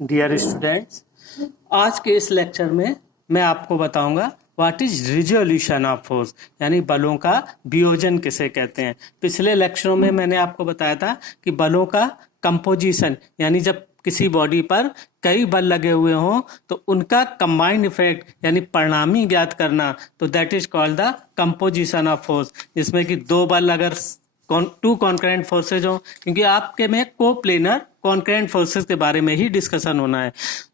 Dear students, आज के इस लेक्चर में मैं आपको बताऊंगा what is resolution of force, यानी बलों का वियोजन किसे कहते हैं। पिछले लेक्चरों में मैंने आपको बताया था कि बलों का कंपोजिशन, यानी जब किसी बॉडी पर कई बल लगे हुए हों तो उनका कंबाइंड इफेक्ट यानी परिणामी ज्ञात करना, तो that is called the composition of force. जिसमें कि दो बल अगर टू कॉन्करेंट फोर्सेज हो, क्योंकि आपके में कोप्लेनर कॉन्करेंट फोर्सेज के बारे में ही डिस्कशन होना है।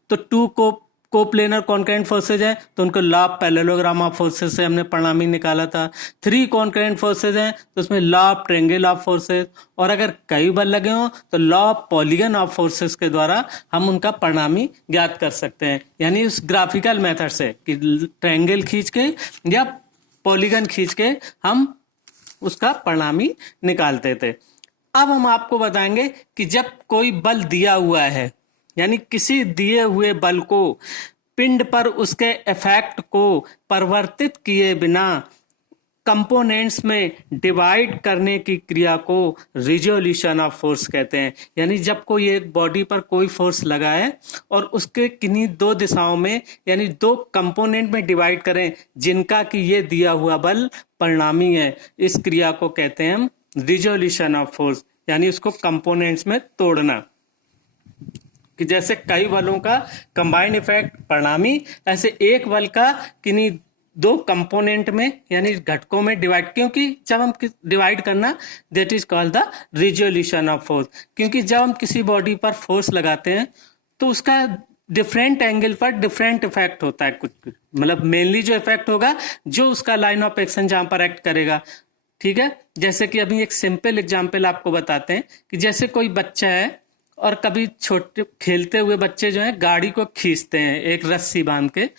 तो टू कोप्लेनर कॉन्करेंट फोर्सेज है तो उनको law of parallelogram of forces से हमने परिणामी निकाला था। थ्री कॉन्करेंट फोर्सेज हैं तो उसमें law of triangle of forces, और अगर कई बल लगे हों तो law of polygon of forces के द्वारा हम उनका परिणामी ज्ञात कर सकते हैं, यानी उस ग्राफिकल मेथड से कि ट्रायंगल खींच के या पॉलीगन खींच के हम उसका परिणामी निकालते थे। अब हम आपको बताएंगे कि जब कोई बल दिया हुआ है, यानी किसी दिए हुए बल को पिंड पर उसके इफेक्ट को परिवर्तित किए बिना कंपोनेंट्स में डिवाइड करने की क्रिया को रिजोल्यूशन ऑफ फोर्स कहते हैं। यानी जब कोई एक बॉडी पर कोई फोर्स लगाए और उसके किन्हीं दो दिशाओं में यानी दो कंपोनेंट में डिवाइड करें जिनका कि ये दिया हुआ बल परिणामी है, इस क्रिया को कहते हैं हम रिजोल्यूशन ऑफ फोर्स, यानी उसको कंपोनेंट्स में तोड़ना। कि जैसे कई बलों का कंबाइंड इफेक्ट परिणामी, ऐसे एक बल का किन्हीं दो कंपोनेंट में यानी घटकों में डिवाइड, क्योंकि जब हम डिवाइड करना that is called the resolution of force. क्योंकि जब हम किसी बॉडी पर फोर्स लगाते हैं तो उसका डिफरेंट एंगल पर डिफरेंट इफेक्ट होता है। कुछ मतलब मेनली जो इफेक्ट होगा जो उसका लाइन ऑफ एक्शन जहां पर एक्ट करेगा, ठीक है। जैसे कि अभी एक सिंपल एग्जांपल आपको बताते हैं कि जैसे कोई बच्चा है और कभी छोटे खेलते हुए बच्चे जो हैं गाड़ी को खींचते हैं एक रस्सी बांध के,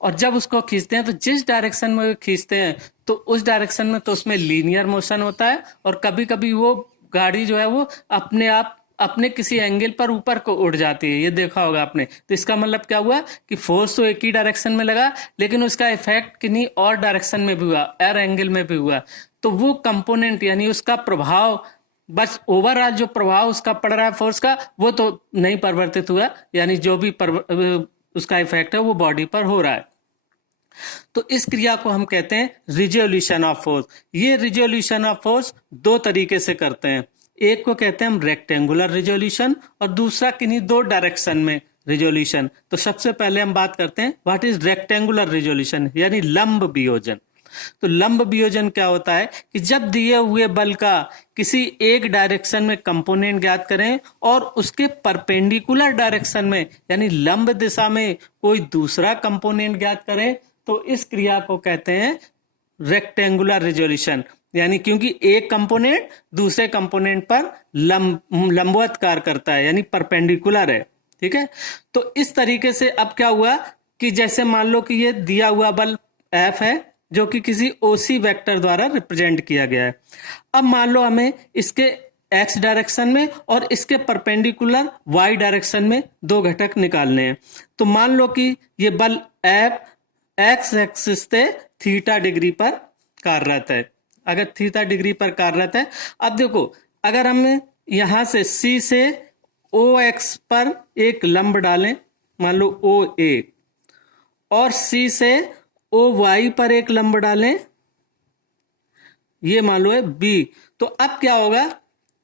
और जब उसको खींचते हैं तो जिस डायरेक्शन में खींचते हैं तो उस डायरेक्शन में तो उसमें लीनियर मोशन होता है, और कभी कभी वो गाड़ी जो है वो अपने आप अपने किसी एंगल पर ऊपर को उड़ जाती है, ये देखा होगा आपने। तो इसका मतलब क्या हुआ कि फोर्स तो एक ही डायरेक्शन में लगा लेकिन उसका इफेक्ट किन्हीं और डायरेक्शन में भी हुआ, एयर एंगल में भी हुआ। तो वो कंपोनेंट यानी उसका प्रभाव, बस ओवरऑल जो प्रभाव उसका पड़ रहा है फोर्स का, वो तो नहीं परिवर्तित हुआ, यानी जो भी उसका इफेक्ट है वो बॉडी पर हो रहा है। तो इस क्रिया को हम कहते हैं रिजोल्यूशन ऑफ फोर्स। ये रिजोल्यूशन ऑफ फोर्स दो तरीके से करते हैं। एक को कहते हैं हम रेक्टेंगुलर रिजोल्यूशन और दूसरा किन्हीं दो डायरेक्शन में रिजोल्यूशन। तो सबसे पहले हम बात करते हैं व्हाट इज रेक्टेंगुलर रिजोल्यूशन, यानी लंब वियोजन। तो लंब वियोजन क्या होता है कि जब दिए हुए बल का किसी एक डायरेक्शन में कंपोनेंट ज्ञात करें और उसके परपेंडिकुलर डायरेक्शन में यानी लंब दिशा में कोई दूसरा कंपोनेंट ज्ञात करें, तो इस क्रिया को कहते हैं रेक्टेंगुलर रिजोल्यूशन। यानी क्योंकि एक कंपोनेंट दूसरे कंपोनेंट पर लंबवत कार्य करता है, यानी परपेंडिकुलर है, ठीक है। तो इस तरीके से अब क्या हुआ कि जैसे मान लो कि ये दिया हुआ बल F है जो कि किसी ओसी वेक्टर द्वारा रिप्रेजेंट किया गया है। अब मान लो हमें इसके एक्स डायरेक्शन में और इसके परपेंडिकुलर वाई डायरेक्शन में दो घटक निकालने हैं। तो मान लो कि ये बल एफ एक्स एक्सिस से थीटा डिग्री पर कार्यरत है। अगर थीटा डिग्री पर कार्यरत है, अब देखो अगर हम यहां से सी से ओ एक्स पर एक लंब डालें, मान लो ओ ए, और सी से ओ वाई पर एक लंब डालें, ये मान लो है बी, तो अब क्या होगा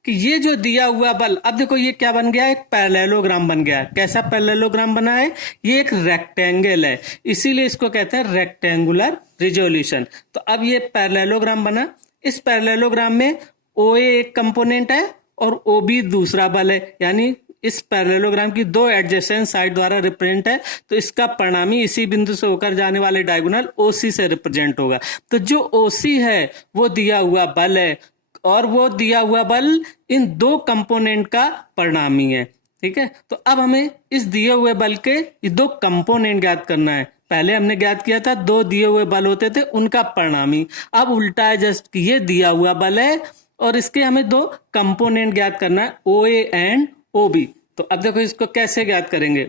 कि ये जो दिया हुआ बल, अब देखो ये क्या बन गया, एक पैरेललोग्राम बन गया है। कैसा पैरेललोग्राम बना है, ये एक रेक्टेंगल है, इसीलिए इसको कहते हैं रेक्टेंगुलर रिजोल्यूशन। तो अब ये पैरेललोग्राम बना, इस पैरेललोग्राम में ओ ए एक कंपोनेंट है और ओ बी दूसरा बल है, यानी इस पैरेललोग्राम की दो एडजेसेंट साइड द्वारा रिप्रेजेंट है, तो इसका परिणामी इसी बिंदु से होकर जाने वाले डायगोनल ओसी से रिप्रेजेंट होगा। तो जो ओसी है वो दिया हुआ बल है और वो दिया हुआ बल इन दो कंपोनेंट का परिणामी है, ठीक है। तो अब हमें इस दिए हुए बल के ये दो कंपोनेंट ज्ञात करना है। पहले हमने ज्ञात किया था दो दिए हुए बल होते थे उनका परिणामी, अब उल्टा है, जस्ट ये दिया हुआ बल है और इसके हमें दो कंपोनेंट ज्ञात करना है, ओ ए एंड ओ बी। तो अब देखो इसको कैसे ज्ञात करेंगे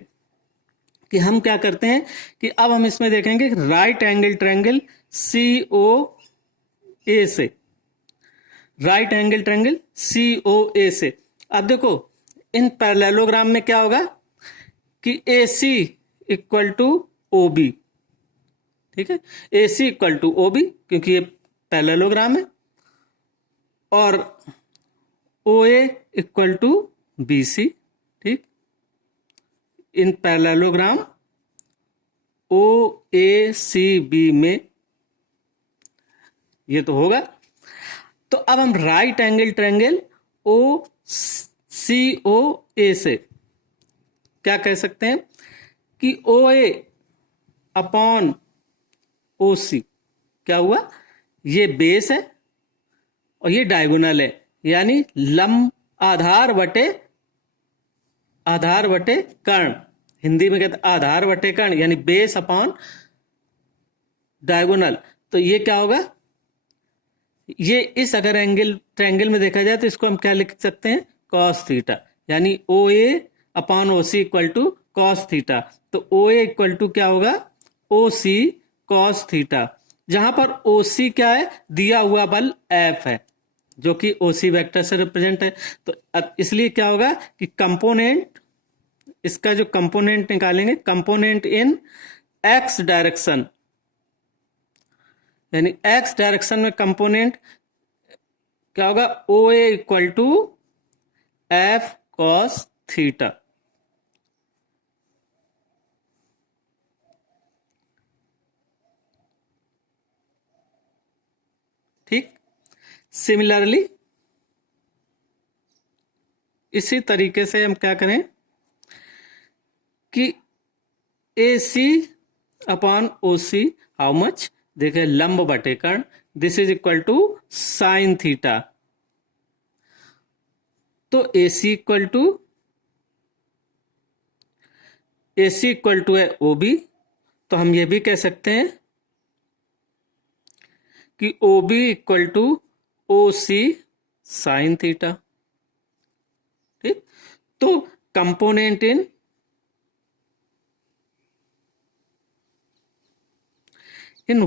कि हम क्या करते हैं कि अब हम इसमें देखेंगे राइट एंगल ट्रायंगल सी ओ ए से, राइट एंगल ट्रायंगल सी ओ ए से। अब देखो इन पैरेललोग्राम में क्या होगा कि AC इक्वल टू OB, ठीक है, AC इक्वल टू OB क्योंकि ये पैरेललोग्राम है, और OA इक्वल टू BC, ठीक, इन पैरेललोग्राम OACB में ये तो होगा। तो अब हम राइट एंगल ट्रायंगल OCOA से क्या कह सकते हैं कि OA अपॉन OC क्या हुआ, ये बेस है और ये डायगोनल है, यानी लंब आधार बटे कर्ण, हिंदी में कहते हैं आधार बटे कर्ण, यानी बेस अपॉन डायगोनल। तो ये क्या होगा, ये इस अगर एंगल ट्रायंगल में देखा जाए तो इसको हम क्या लिख सकते हैं, कॉस थीटा, यानी OA upon OC equal to cos theta. तो OA इक्वल टू क्या होगा, OC कॉस थीटा, जहां पर OC क्या है, दिया हुआ बल F है जो कि OC वेक्टर से रिप्रेजेंट है। तो इसलिए क्या होगा कि कंपोनेंट, इसका जो कंपोनेंट निकालेंगे, कंपोनेंट इन x डायरेक्शन, यानी x डायरेक्शन में कंपोनेंट क्या होगा, OA equal to F cos theta, ठीक। सिमिलरली इसी तरीके से हम क्या करें कि AC upon OC how much, देखें लंब बटे कर्ण, this is equal to sine theta. तो AC इक्वल टू है OB, तो हम ये भी कह सकते हैं कि OB equal to OC sine theta, ठीक। तो कंपोनेंट इन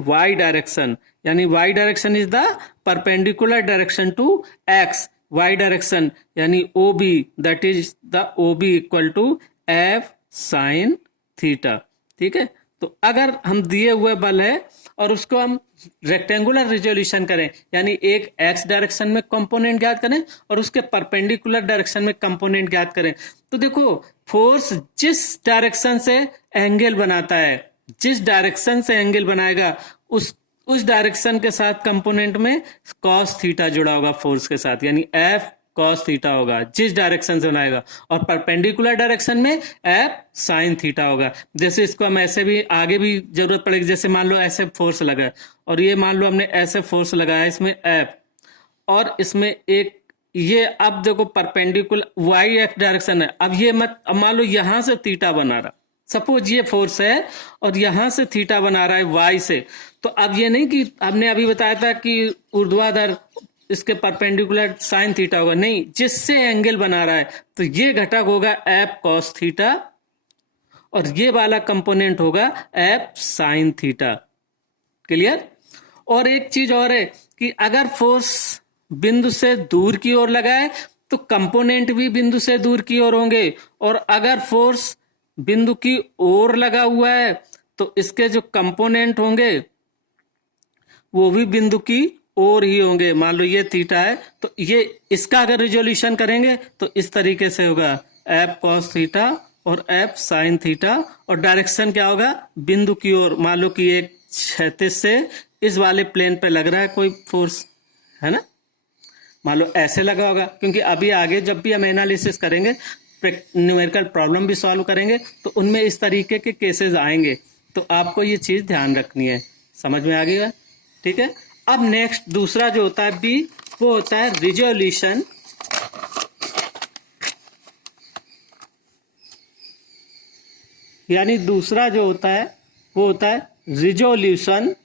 y डायरेक्शन, यानी y direction is the perpendicular direction to x, y direction यानी OB, that is the OB equal to F sine theta, ठीक है। तो अगर हम दिए हुए बल है और उसको हम रेक्टेंगुलर रिजोल्यूशन करें, यानी एक x डायरेक्शन में कंपोनेंट ज्ञात करें और उसके परपेंडिकुलर डायरेक्शन में कंपोनेंट ज्ञात करें, तो देखो फोर्स जिस डायरेक्शन से एंगल बनाता है, जिस डायरेक्शन से एंगल बनाएगा उस डायरेक्शन के साथ कंपोनेंट में cos थीटा जुड़ा होगा फोर्स के साथ, यानी F cos थीटा होगा जिस डायरेक्शन से बनाएगा, और परपेंडिकुलर डायरेक्शन में F sin थीटा होगा। जैसे इसको हम ऐसे भी आगे भी जरूरत पड़ेगी, जैसे मान लो ऐसे फोर्स लगा है और ये मान लो हमने ऐसे फोर्स लगाया इसमें F, और इसमें एक ये, अब देखो परपेंडिकुलर y x डायरेक्शन है, अब ये मत, अब मान लो यहां से थीटा बना रहा, सपोज ये फोर्स है और यहां से थीटा बना रहा है y से, तो अब ये नहीं कि हमने अभी बताया था कि ऊर्ध्वाधर इसके परपेंडिकुलर साइन थीटा होगा, नहीं, जिससे एंगल बना रहा है तो ये घटक होगा F cos थीटा और ये वाला कंपोनेंट होगा F साइन थीटा। क्लियर। और एक चीज और है कि अगर फोर्स बिंदु से दूर की ओर लगा है तो कंपोनेंट भी बिंदु से दूर की ओर होंगे, और अगर फोर्स बिंदु की ओर लगा हुआ है तो इसके जो कंपोनेंट होंगे वो भी बिंदु की ओर ही होंगे। मान लो ये थीटा है तो ये इसका अगर रिजोल्यूशन करेंगे तो इस तरीके से होगा F cos थीटा और F sin थीटा, और डायरेक्शन क्या होगा, बिंदु की ओर। मान लो कि एक क्षैतिज से इस वाले प्लेन पे लग रहा है कोई फोर्स, है ना, मान लो ऐसे लगा होगा, क्योंकि अभी आगे जब भी हम एनालिसिस करेंगे, न्यूमेरिकल प्रॉब्लम भी सॉल्व करेंगे तो उनमें इस तरीके के केसेस आएंगे, तो आपको ये चीज ध्यान रखनी है। समझ में आ गया, ठीक है। अब नेक्स्ट दूसरा जो होता है बी, वो होता है रिजोल्यूशन, यानी दूसरा जो होता है वो होता है resolution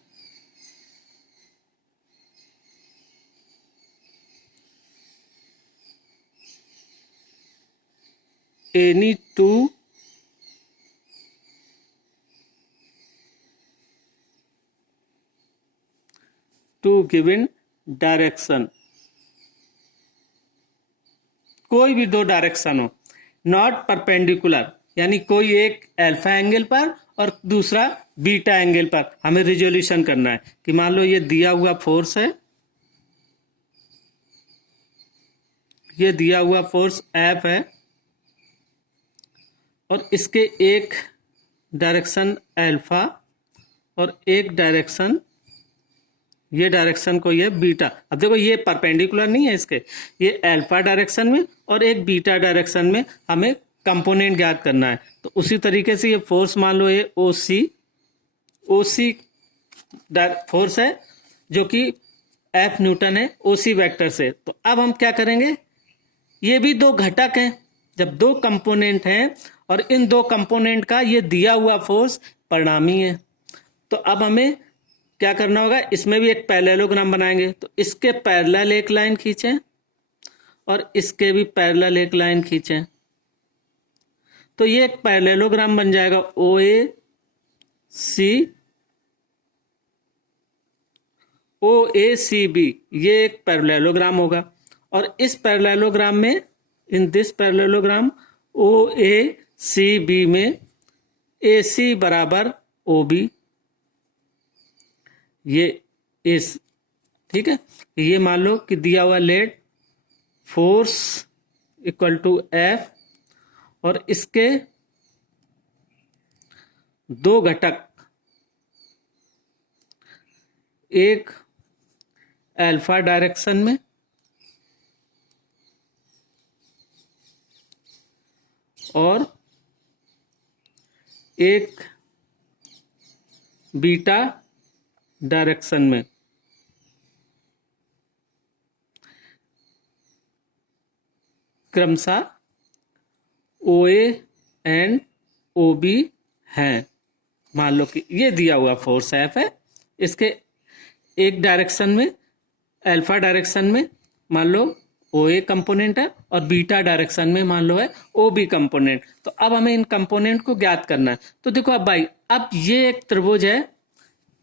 any two given direction, कोई भी दो डायरेक्शन हो, नॉट परपेंडिकुलर, यानी कोई एक अल्फा एंगल पर और दूसरा बीटा एंगल पर हमें रिजोल्यूशन करना है कि मान लो ये दिया हुआ फोर्स है, ये दिया हुआ फोर्स F है और इसके एक डायरेक्शन अल्फा और एक डायरेक्शन, ये डायरेक्शन को ये बीटा। अब देखो ये परपेंडिकुलर नहीं है इसके, ये अल्फा डायरेक्शन में और एक बीटा डायरेक्शन में हमें कंपोनेंट ज्ञात करना है। तो उसी तरीके से ये फोर्स मान लो ये ओसी फोर्स है जो कि F न्यूटन है ओसी वेक्टर से। तो अब हम क्या करेंगे, ये भी दो घटक हैं, जब दो कंपोनेंट हैं और इन दो कंपोनेंट का ये दिया हुआ फोर्स परिणामी है, तो अब हमें क्या करना होगा, इसमें भी एक पैरेललोग्राम बनाएंगे। तो इसके पैरेलल एक लाइन खींचें और इसके भी पैरेलल एक लाइन खींचें, तो ये एक पैरेललोग्राम बन जाएगा ओ ए सी बी, ये एक पैरेललोग्राम होगा। और इस पैरेललोग्राम में, in this parallelogram O A C B में ए सी बराबर ओ बी, ये इस, ठीक है। ये मान लो कि दिया हुआ let force equal to F और इसके दो घटक, एक अल्फा डायरेक्शन में और एक बीटा डायरेक्शन में, क्रमशः ओ ए एंड ओ बी हैं। मान लो कि ये दिया हुआ फोर्स F है, इसके एक डायरेक्शन में अल्फा डायरेक्शन में मान लो ओ ए कंपोनेंट है और बीटा डायरेक्शन में मान लो है ओ बी कंपोनेंट। तो अब हमें इन कंपोनेंट को ज्ञात करना है। तो देखो अब भाई, अब ये एक त्रिभुज है,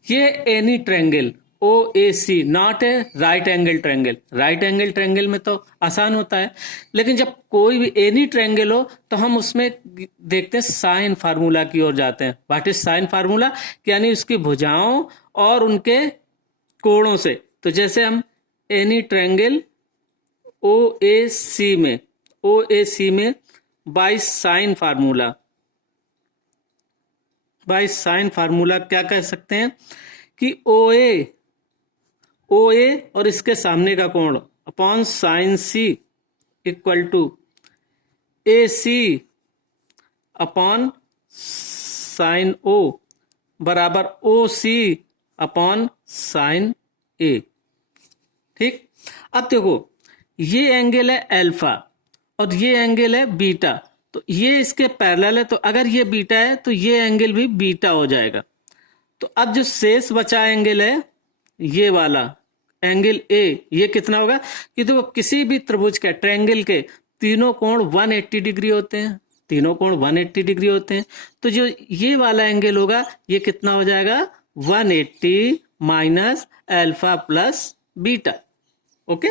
ये any triangle O A C, not a right angle triangle. Right angle triangle में तो आसान होता है, लेकिन जब कोई भी एनी ट्रायंगल हो तो हम उसमें देखते हैं साइन फार्मूला की ओर जाते हैं। व्हाट इज साइन फार्मूला, यानी उसकी भुजाओं और उनके कोणों से। तो जैसे हम एनी ट्रायंगल ओ ए सी में बाय साइन फार्मूला क्या कह सकते हैं कि ओ ए और इसके सामने का कोण upon sine C equal to A C upon sine O बराबर ओ सी अपॉन साइन ए। ठीक, अब देखो ये एंगल है अल्फा और ये एंगल है बीटा, तो ये इसके पैरेलल है, तो अगर ये बीटा है तो ये एंगल भी बीटा हो जाएगा। तो अब जो शेष बचा एंगल है ये वाला एंगल ए, ये कितना होगा कि देखो किसी भी त्रिभुज के, ट्रायंगल के तीनों कोण 180 डिग्री होते हैं, तीनों कोण 180 डिग्री होते हैं। तो जो ये वाला एंगल होगा ये कितना हो जाएगा 180 minus alpha plus beta. Okay,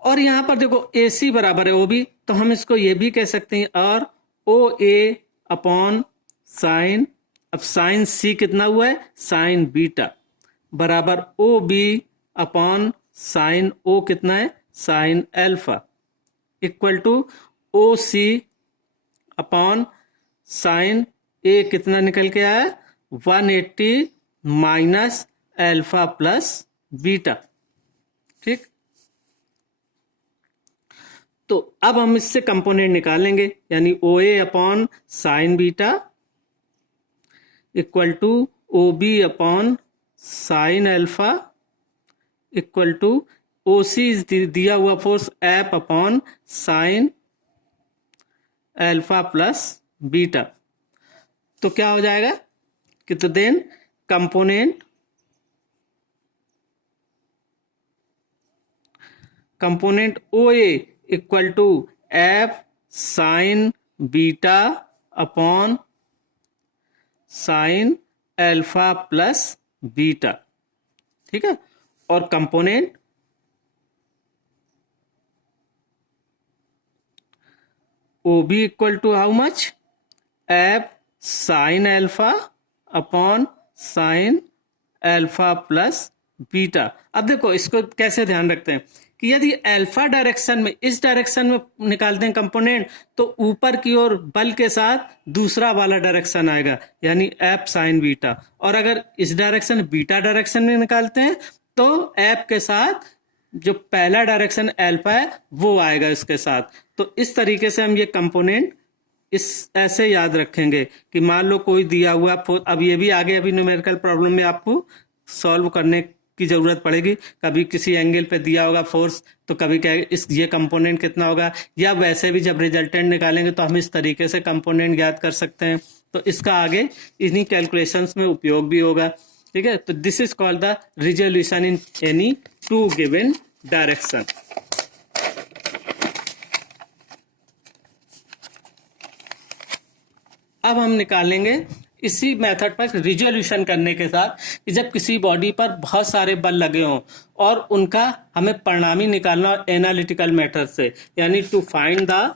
और यहां पर देखो ए सी बराबर है ओ बी, तो हम इसको ये भी कह सकते हैं और ओ ए अपॉन साइन, अब साइन सी कितना हुआ है साइन बीटा बराबर O B upon sine O कितना है sine alpha equal to O C upon sine A कितना निकल के आया 180 माइनस अल्फा प्लस बीटा। ठीक, तो अब हम इससे कंपोनेंट निकालेंगे, यानी O A upon sine beta equal to O B upon sine alpha equal to O C दिया हुआ force F upon sine alpha plus beta. तो क्या हो जाएगा कि तो then component O A equal to F sine beta upon sine alpha plus beta. ठीक है, और component O B equal to how much F sine alpha upon sine alpha plus beta. अब देखो इसको कैसे ध्यान रखते हैं कि यदि अल्फा डायरेक्शन में, इस डायरेक्शन में निकालते हैं कंपोनेंट, तो ऊपर की ओर बल के साथ दूसरा वाला डायरेक्शन आएगा, यानी एफ साइन बीटा। और अगर इस डायरेक्शन बीटा डायरेक्शन में निकालते हैं तो एफ के साथ जो पहला डायरेक्शन अल्फा है वो आएगा इसके साथ। तो इस तरीके से हम ये कंपोनेंट इस ऐसे याद रखेंगे कि मान लो कोई दिया हुआ, अब ये भी आगे अभी न्यूमेरिकल प्रॉब्लम में आपको सॉल्व करने की जरूरत पड़ेगी। कभी किसी एंगल पे दिया होगा फोर्स, तो कभी क्या इस ये कंपोनेंट कितना होगा, या वैसे भी जब रिजल्टेंट निकालेंगे तो हम इस तरीके से कंपोनेंट ज्ञात कर सकते हैं। तो इसका आगे इन्हीं कैलकुलेशंस में उपयोग भी होगा। ठीक है, तो this is called the resolution in any two given direction. अब हम निकालेंगे इसी मेथड पर रिजोल्यूशन करने के साथ कि जब किसी बॉडी पर बहुत सारे बल लगे हों और उनका हमें परिणामी निकालना एनालिटिकल मेथड से, यानी टू फाइंड द,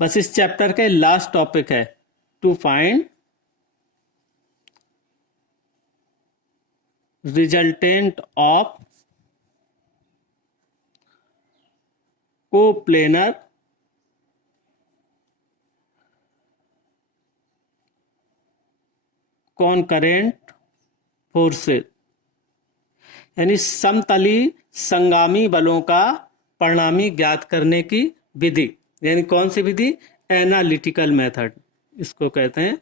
बस इस चैप्टर के लास्ट टॉपिक है, to find resultant of coplanar concurrent forces, यानी समतली संगामी बलों का परिणामी ज्ञात करने की विधि। यानी कौन सी विधि? एनालिटिकल मेथड, इसको कहते हैं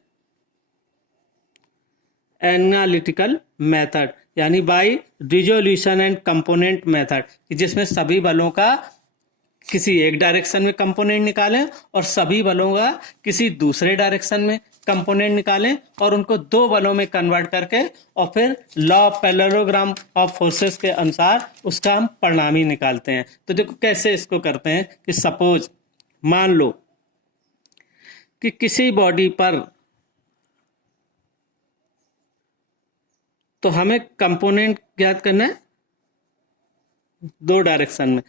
एनालिटिकल मेथड, यानी by resolution and component method, जिसमें सभी बलों का किसी एक डायरेक्शन में कंपोनेंट निकालें और सभी बलों का किसी दूसरे डायरेक्शन में कंपोनेंट निकालें और उनको दो बलों में कन्वर्ट करके और फिर law of parallelogram of forces के अनुसार उसका हम परिणामी निकालते हैं। तो देखो कैसे इसको करते हैं कि सपोज मान लो कि किसी बॉडी पर, तो हमें कंपोनेंट ज्ञात करना है दो डायरेक्शन में।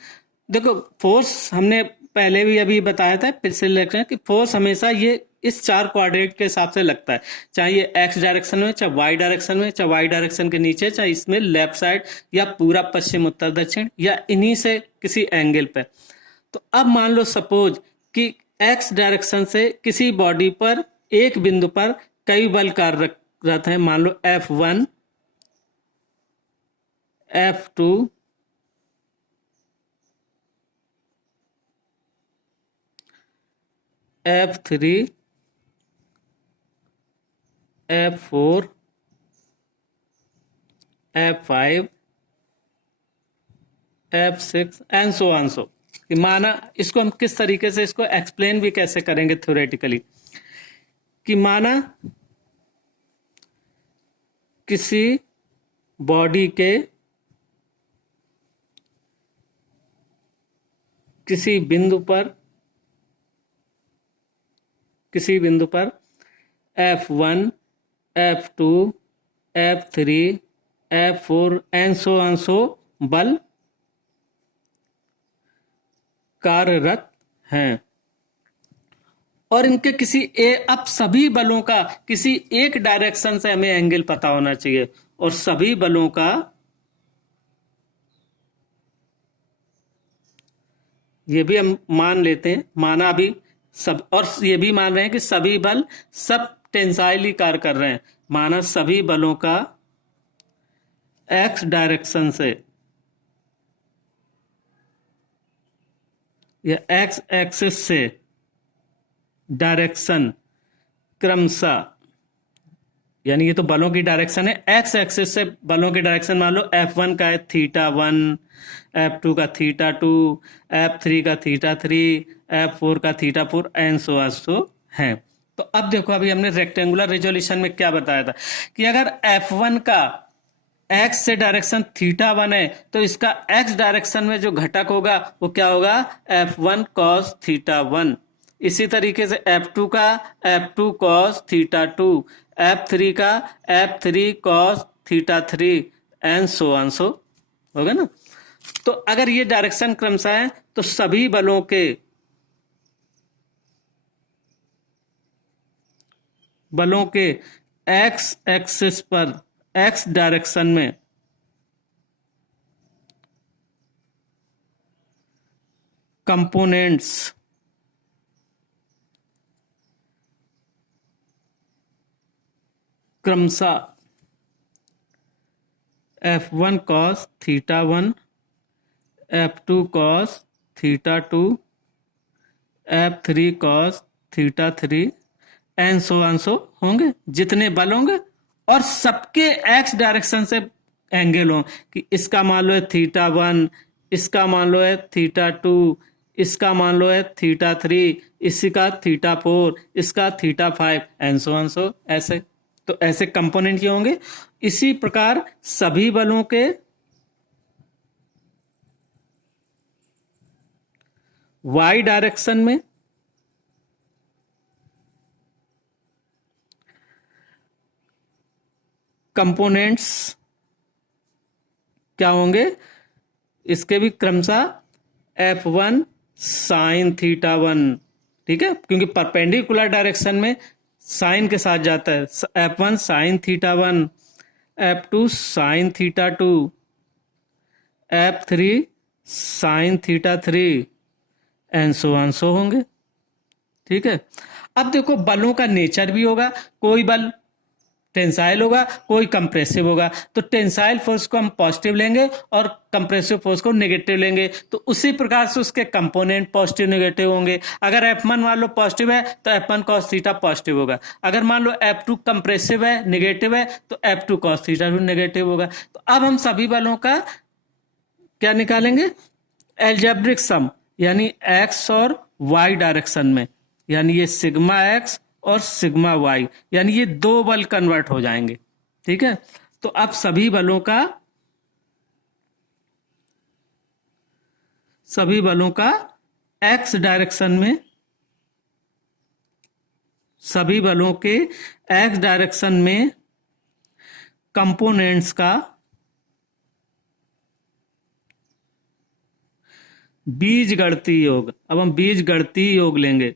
देखो फोर्स हमने पहले भी अभी बताया था पिछले लेक्चर कि फोर्स हमेशा ये इस चार कोऑर्डिनेट के हिसाब से लगता है, चाहे ये एक्स डायरेक्शन में, चाहे वाई डायरेक्शन में, चाहे वाई डायरेक्शन के नीचे, चाहे इसमें लेफ्ट साइड या पूरा पश्चिम उत्तर दक्षिण, या इन्हीं से किसी एंगल पे। तो अब मान लो सपोज कि एक्स डायरेक्शन से किसी बॉडी पर एक बिंदु पर कई बल कार्यरत हैं, मान लो F1, F2, F3, F4, F5, F6 and so on सो। माना इसको हम किस तरीके से इसको एक्सप्लेन भी कैसे करेंगे थ्योरेटिकली, कि माना किसी बॉडी के किसी बिंदु पर F1, F2, F3, F4 and so on सो बल कार्यरत हैं, और इनके अब सभी बलों का किसी एक डायरेक्शन से हमें एंगल पता होना चाहिए, और सभी बलों का ये भी हम मान लेते हैं, माना अभी सब, और ये भी मान रहे हैं कि सभी बल सब टेंसाइली कार्य कर रहे हैं। माना सभी बलों का एक्स डायरेक्शन से या एक्स एक्सिस से डायरेक्शन क्रमशः, यानी ये तो बलों की डायरेक्शन है, एक्स एक्सिस से बलों की डायरेक्शन मान लो F1 का है θ1, F2 का θ2, F3 का θ3, F4 का θ4 एंड सो है। तो अब देखो अभी हमने रेक्टेंगुलर रिजोल्यूशन में क्या बताया था कि अगर F1 का x से डायरेक्शन θ1 है तो इसका x डायरेक्शन में जो घटक होगा वो क्या होगा? F1 cos θ1। इसी तरीके से F2 का F2 cos θ2, F3 का F3 cos θ3 and so on so होगा ना। तो अगर ये डायरेक्शन क्रमशः है तो सभी बलों के बलों के एक्स एक्सिस पर एक्स डायरेक्शन में कंपोनेंट्स क्रमशः F1 cos theta 1, F2 cos theta 2, F3 cos theta 3 and so होंगे जितने बल होंगे, और सबके एक्स डायरेक्शन से एंगल हो कि इसका मान लो है थीटा 1, इसका मान लो है थीटा 2, इसका मान लो है थीटा 3, इसका थीटा 4, इसका थीटा 5 एंड सो ऐसे। तो ऐसे कंपोनेंट ये होंगे। इसी प्रकार सभी बलों के वाई डायरेक्शन में कंपोनेंट्स क्या होंगे, इसके भी क्रमशः F1 साइन थीटा 1, ठीक है, क्योंकि परपेंडिकुलर डायरेक्शन में साइन के साथ जाता है। F1 sine theta 1, F2 sine theta 2, F3 sine theta 3 and so होंगे, ठीक है। अब देखो बलों का नेचर भी होगा, कोई बल टेंसाइल होगा, कोई कंप्रेसिव होगा। तो टेंसाइल फोर्स को हम पॉजिटिव लेंगे और कंप्रेसिव फोर्स को नेगेटिव लेंगे, तो उसी प्रकार से उसके कंपोनेंट पॉजिटिव नेगेटिव होंगे। अगर F1 मान लो पॉजिटिव है तो F1 cos थीटा पॉजिटिव होगा। अगर मान लो F2 कंप्रेसिव है, नेगेटिव है, तो F2 cos थीटा भी नेगेटिव होगा। तो अब हम सभी बलों का क्या निकालेंगे, एल्जेब्रिक सम, यानी एक्स और वाई डायरेक्शन में, यानी ये सिग्मा एक्स और सिग्मा वाई, यानी ये दो बल कन्वर्ट हो जाएंगे, ठीक है। तो अब सभी बलों का एक्स डायरेक्शन में, सभी बलों के एक्स डायरेक्शन में कंपोनेंट्स का बीजगणितीय योग, अब हम बीजगणितीय योग लेंगे,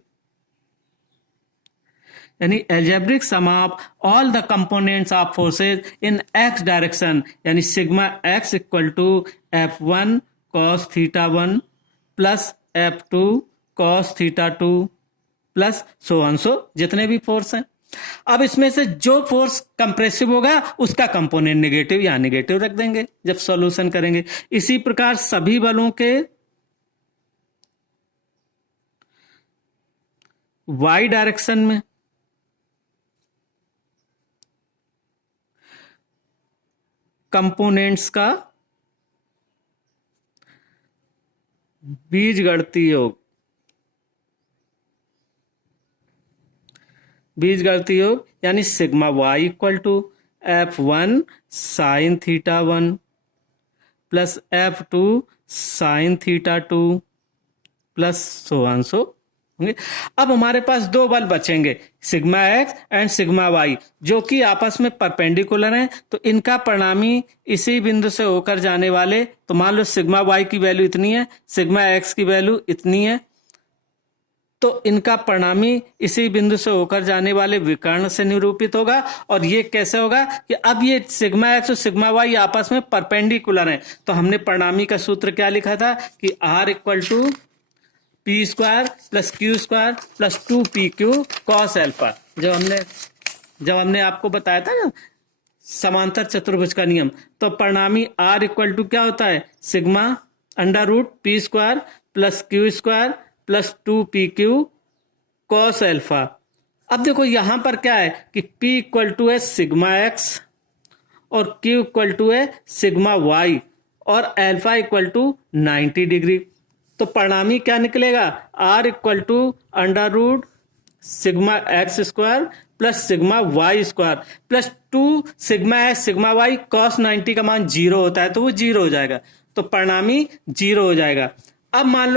यानी algebraic sum of all the components of forces in x direction, यानी sigma x equal to F1 cos theta 1 plus F2 cos theta 2 plus so जितने भी फोर्स हैं। अब इसमें से जो फोर्स कंप्रेसिव होगा उसका कंपोनेंट नेगेटिव या नेगेटिव रख देंगे जब सॉल्यूशन करेंगे। इसी प्रकार सभी बलों के y डायरेक्शन में कंपोनेंट्स का बीजगणितीय योग, यानी sigma y equal to F1 sine theta 1 plus F2 sine theta 2 plus so होंगे। अब हमारे पास दो बल बचेंगे, sigma X and sigma Y, जो कि आपस में परपेंडिकुलर हैं। तो इनका परिणामी इसी बिंदु से होकर जाने वाले, तो मान लो सिग्मा वाई की वैल्यू इतनी है, सिग्मा एक्स की वैल्यू इतनी है, तो इनका परिणामी इसी बिंदु से होकर जाने वाले विकर्ण से निरूपित होगा। और ये कैसे होगा कि अब ये सिग्मा एक्स और सिग्मा वाई आपस में परपेंडिकुलर हैं। तो हमने परिणामी का सूत्र क्या लिखा था कि R equal to P square plus Q square plus 2pq cos alpha. जब हमने आपको बताया था ना समांतर चतुर्भुज का नियम, तो परिणामी R इक्वल टू क्या होता है, sigma under root P square plus Q square plus 2pq cos alpha. अब देखो यहां पर क्या है कि P इक्वल टू है सिग्मा एक्स और Q इक्वल टू है सिग्मा वाई और एल्फा इक्वल टू 90 डिग्री। तो परिणामी क्या निकलेगा, R equal to under root sigma X square plus sigma Y square plus 2 sigma X sigma Y cos 90 का मान 0 होता है, तो वो 0 हो जाएगा, तो परिणामी 0 हो जाएगा। अब मान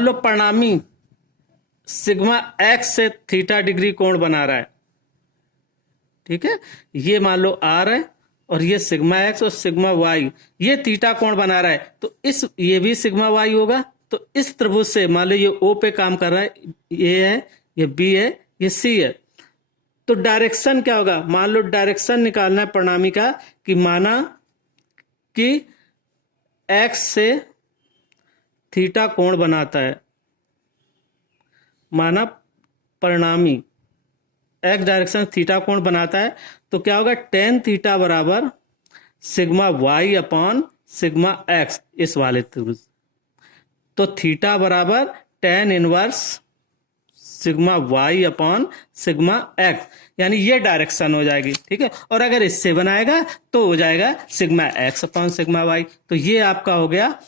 लो परिणामी सिग्मा एक्स से थीटा डिग्री कोण बना रहा है, ठीक है, ये मान लो R है और ये सिग्मा एक्स और सिग्मा वाई, ये थीटा कोण बना रहा है, तो ये भी सिग्मा वाई होगा, तो इस त्रिभुज से मान लो ये ओ पे काम कर रहा है, ये है, ये बी है, ये सी है, तो डायरेक्शन क्या होगा? मान लो डायरेक्शन निकालना है परिणामी का, कि माना कि एक्स से थीटा कोण बनाता है, माना परिणामी एक्स डायरेक्शन थीटा कोण बनाता है, तो क्या होगा? टेन थीटा बराबर sigma Y upon sigma X, इस वाले त्रिभुज। तो थीटा बराबर tan inverse sigma Y upon sigma X, यानी ये डायरेक्शन हो जाएगी, ठीक है। और अगर इससे बनाएगा तो हो जाएगा sigma X upon sigma Y. तो ये आपका हो गया।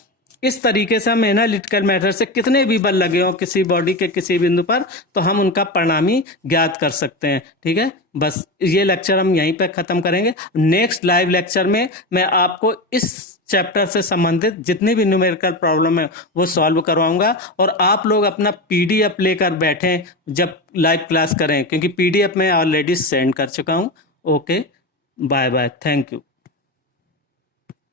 इस तरीके से हम एनालिटिकल मेथड से कितने भी बल लगे हो किसी बॉडी के किसी बिंदु पर, तो हम उनका परिणामी ज्ञात कर सकते हैं, ठीक है। बस ये लेक्चर हम यहीं पे खत्म करेंगे। नेक्स्ट लाइव लेक्चर में मैं आपको इस चैप्टर से संबंधित जितनी भी न्यूमेरिकल प्रॉब्लम है वो सॉल्व करवाऊंगा, और आप लोग अपना पीडीएफ लेकर बैठें जब लाइव क्लास करें, क्योंकि पीडीएफ मैं ऑलरेडी सेंड कर चुका हूं। Okay, bye bye, thank you.